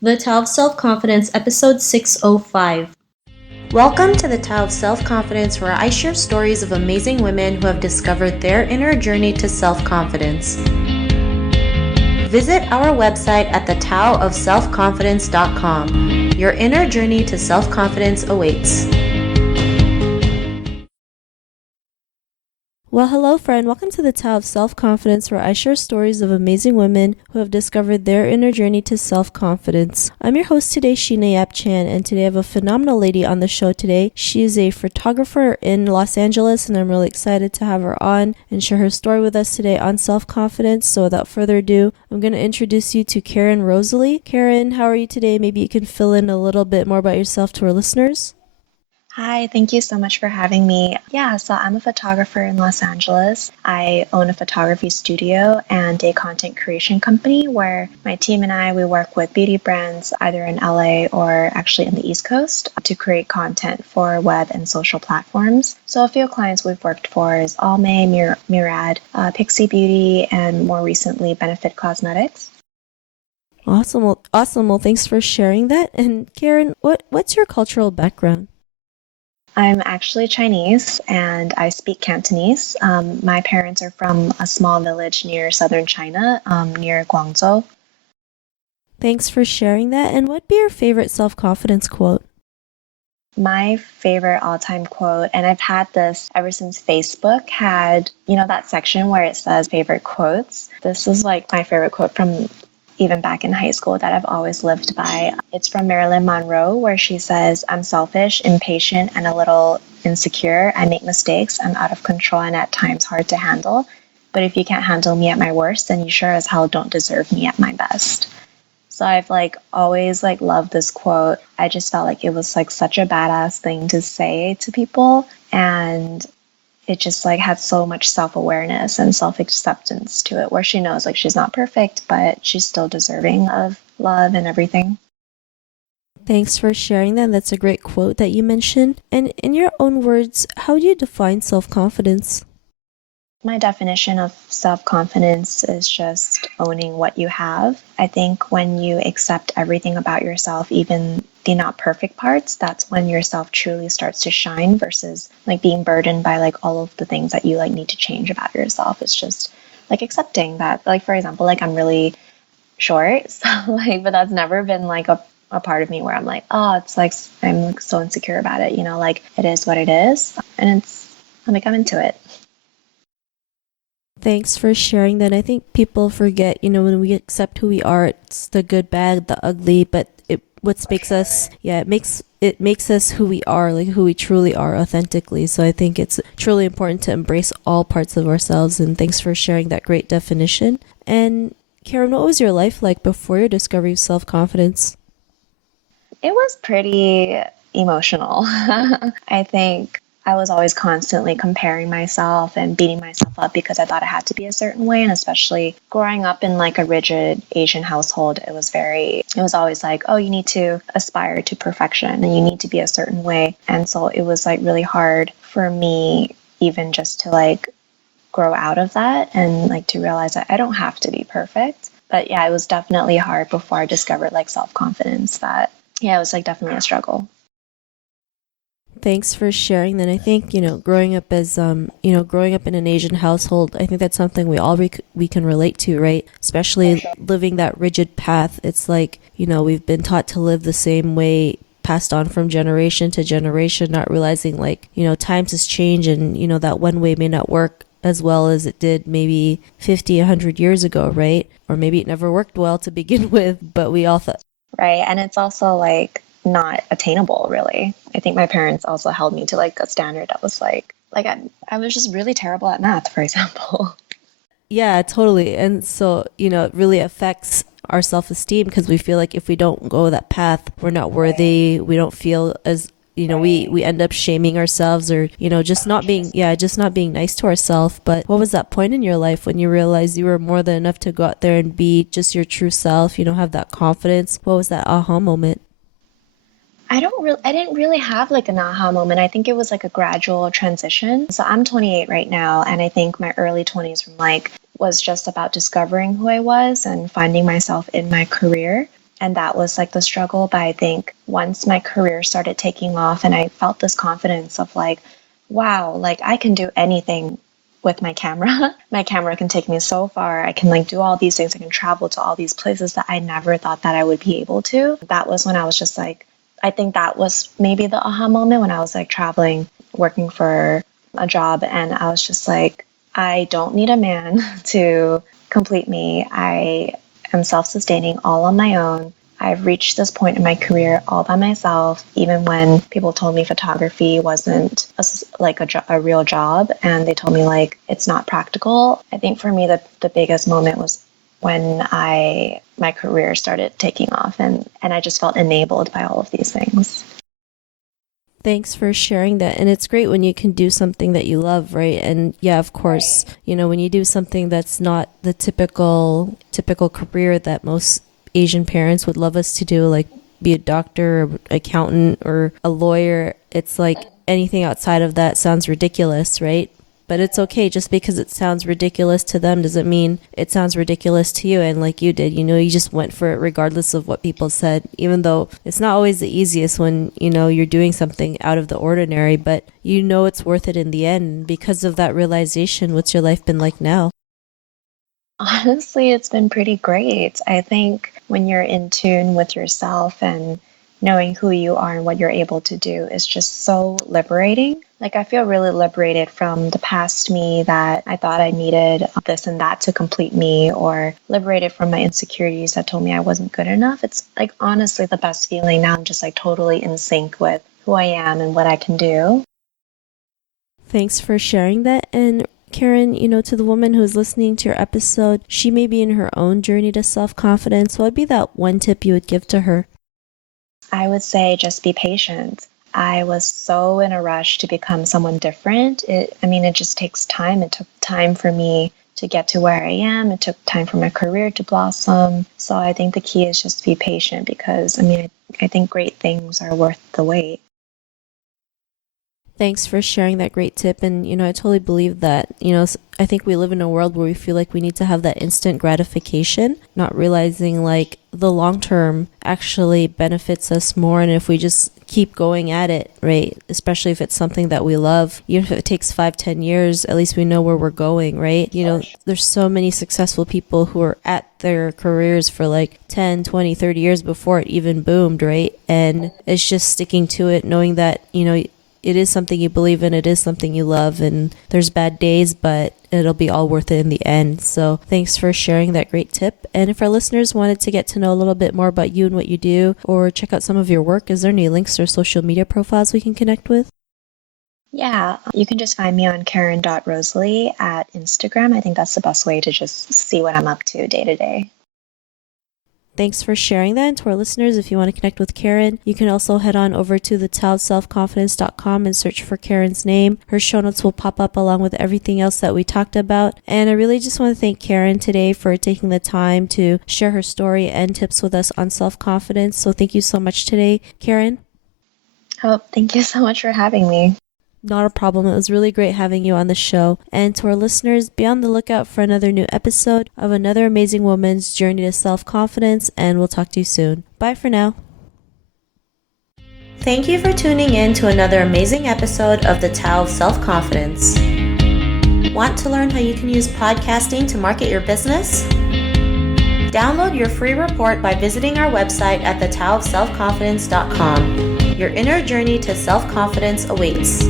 The Tao of Self-Confidence, episode 605. Welcome to the Tao of Self-Confidence, where I share stories of amazing women who have discovered their inner journey to self-confidence. Visit our website at thetaoofselfconfidence.com. Your inner journey to self-confidence awaits. Well, hello, friend. Welcome to the Tao of Self-Confidence, where I share stories of amazing women who have discovered their inner journey to self-confidence. I'm your host today, Sheena Yap Chan, and today I have a phenomenal lady on the show today. She is a photographer in Los Angeles, and I'm really excited to have her on and share her story with us today on self-confidence. So without further ado, I'm going to introduce you to Karen Rosalie. Karen, how are you today? Maybe you can fill in a little bit more about yourself to our listeners. Hi, thank you so much for having me. So I'm a photographer in Los Angeles. I own a photography studio and a content creation company where my team and we work with beauty brands either in LA or actually in the East Coast to create content for web and social platforms. So a few clients we've worked for is Almay, Murad, Pixie Beauty, and more recently Benefit Cosmetics. Awesome. Well, thanks for sharing that. And Karen, what's your cultural background? I'm actually Chinese and I speak Cantonese. My parents are from a small village near southern China, near Guangzhou. Thanks for sharing that. And what'd be your favorite self-confidence quote? My favorite all-time quote, and I've had this ever since Facebook had, that section where it says favorite quotes. This is like my favorite quote from even back in high school that I've always lived by. It's from Marilyn Monroe, where she says, "I'm selfish, impatient, and a little insecure. I make mistakes. I'm out of control and at times hard to handle. But if you can't handle me at my worst, then you sure as hell don't deserve me at my best." So I've always loved this quote. I just felt like it was such a badass thing to say to people. And it just had so much self-awareness and self-acceptance to it, where she knows she's not perfect, but she's still deserving of love and everything. Thanks for sharing that. That's a great quote that you mentioned. And in your own words, how do you define self-confidence? My definition of self-confidence is just owning what you have. I think when you accept everything about yourself, even the not perfect parts, that's when your self truly starts to shine versus being burdened by all of the things that you need to change about yourself. It's just accepting that, for example, I'm really short, so but that's never been a part of me where I'm it's I'm so insecure about it, it is what it is, and I'm into it. Thanks for sharing that. I think people forget, when we accept who we are, it's the good, bad, the ugly, but it makes us who we are, who we truly are authentically. So I think it's truly important to embrace all parts of ourselves. And thanks for sharing that great definition. And Karen, what was your life like before your discovery of self-confidence? It was pretty emotional. I think I was always constantly comparing myself and beating myself up because I thought I had to be a certain way. And especially growing up in a rigid Asian household, it was always oh, you need to aspire to perfection and you need to be a certain way. And so it was really hard for me even just to grow out of that and to realize that I don't have to be perfect. But yeah, it was definitely hard before I discovered self-confidence that, yeah, it was definitely a struggle. Thanks for sharing that. I think, growing up growing up in an Asian household, I think that's something we can relate to, right? Especially living that rigid path. It's we've been taught to live the same way, passed on from generation to generation, not realizing times has changed and, that one way may not work as well as it did maybe 50, 100 years ago, right? Or maybe it never worked well to begin with, but we all thought. Right. And it's also not attainable, really. I think my parents also held me to a standard that was I was just really terrible at math, for example. Yeah, totally. And so, it really affects our self-esteem because we feel like if we don't go that path, we're not worthy. We don't feel as, we end up shaming ourselves or, just not being nice to ourselves. But what was that point in your life when you realized you were more than enough to go out there and be just your true self, have that confidence? What was that aha moment? I didn't really have an aha moment. I think it was a gradual transition. So I'm 28 right now, and I think my early 20s was just about discovering who I was and finding myself in my career. And that was like the struggle. But I think once my career started taking off and I felt this confidence of like, wow, like I can do anything with my camera. My camera can take me so far. I can like do all these things. I can travel to all these places that I never thought that I would be able to. That was when I was just like, I think that was maybe the aha moment when I was like traveling, working for a job. And I was just like, I don't need a man to complete me. I am self-sustaining all on my own. I've reached this point in my career all by myself, even when people told me photography wasn't a real job and they told me like it's not practical. I think for me, the biggest moment was when my career started taking off and I just felt enabled by all of these things. Thanks for sharing that. And it's great when you can do something that you love, right? And yeah, of course, when you do something that's not the typical career that most Asian parents would love us to do, like be a doctor or accountant or a lawyer, it's like anything outside of that sounds ridiculous, right? But it's okay. Just because it sounds ridiculous to them doesn't mean it sounds ridiculous to you. And like you did, you just went for it regardless of what people said, even though it's not always the easiest when, you're doing something out of the ordinary, but it's worth it in the end. Because of that realization, what's your life been like now? Honestly, it's been pretty great. I think when you're in tune with yourself and knowing who you are and what you're able to do is just so liberating. Like I feel really liberated from the past me that I thought I needed this and that to complete me, or liberated from my insecurities that told me I wasn't good enough. It's like honestly the best feeling. Now I'm just like totally in sync with who I am and what I can do. Thanks for sharing that. And Karen, to the woman who's listening to your episode, she may be in her own journey to self-confidence. What would be that one tip you would give to her? I would say just be patient. I was so in a rush to become someone different. It just takes time. It took time for me to get to where I am. It took time for my career to blossom. So I think the key is just to be patient because, I think great things are worth the wait. Thanks for sharing that great tip. And, I totally believe that, I think we live in a world where we feel like we need to have that instant gratification, not realizing like the long term actually benefits us more. And if we just keep going at it, right? Especially if it's something that we love, even if it takes 5-10 years, at least we know where we're going, right? There's so many successful people who are at their careers for like 10, 20, 30 years before it even boomed, right? And it's just sticking to it, knowing that, it is something you believe in, it is something you love, and there's bad days, but it'll be all worth it in the end. So thanks for sharing that great tip. And if our listeners wanted to get to know a little bit more about you and what you do, or check out some of your work, is there any links or social media profiles we can connect with? Yeah, you can just find me on karen.rosalie at Instagram. I think that's the best way to just see what I'm up to day to day. Thanks for sharing that. And to our listeners, if you want to connect with Karen, you can also head on over to thechildselfconfidence.com and search for Karen's name. Her show notes will pop up along with everything else that we talked about. And I really just want to thank Karen today for taking the time to share her story and tips with us on self-confidence. So thank you so much today, Karen. Oh, thank you so much for having me. Not a problem. It was really great having you on the show. And to our listeners, be on the lookout for another new episode of another amazing woman's journey to self-confidence, and we'll talk to you soon. Bye for now. Thank you for tuning in to another amazing episode of The Tao of Self-Confidence. Want to learn how you can use podcasting to market your business? Download your free report by visiting our website at thetaoofselfconfidence.com. Your inner journey to self-confidence awaits.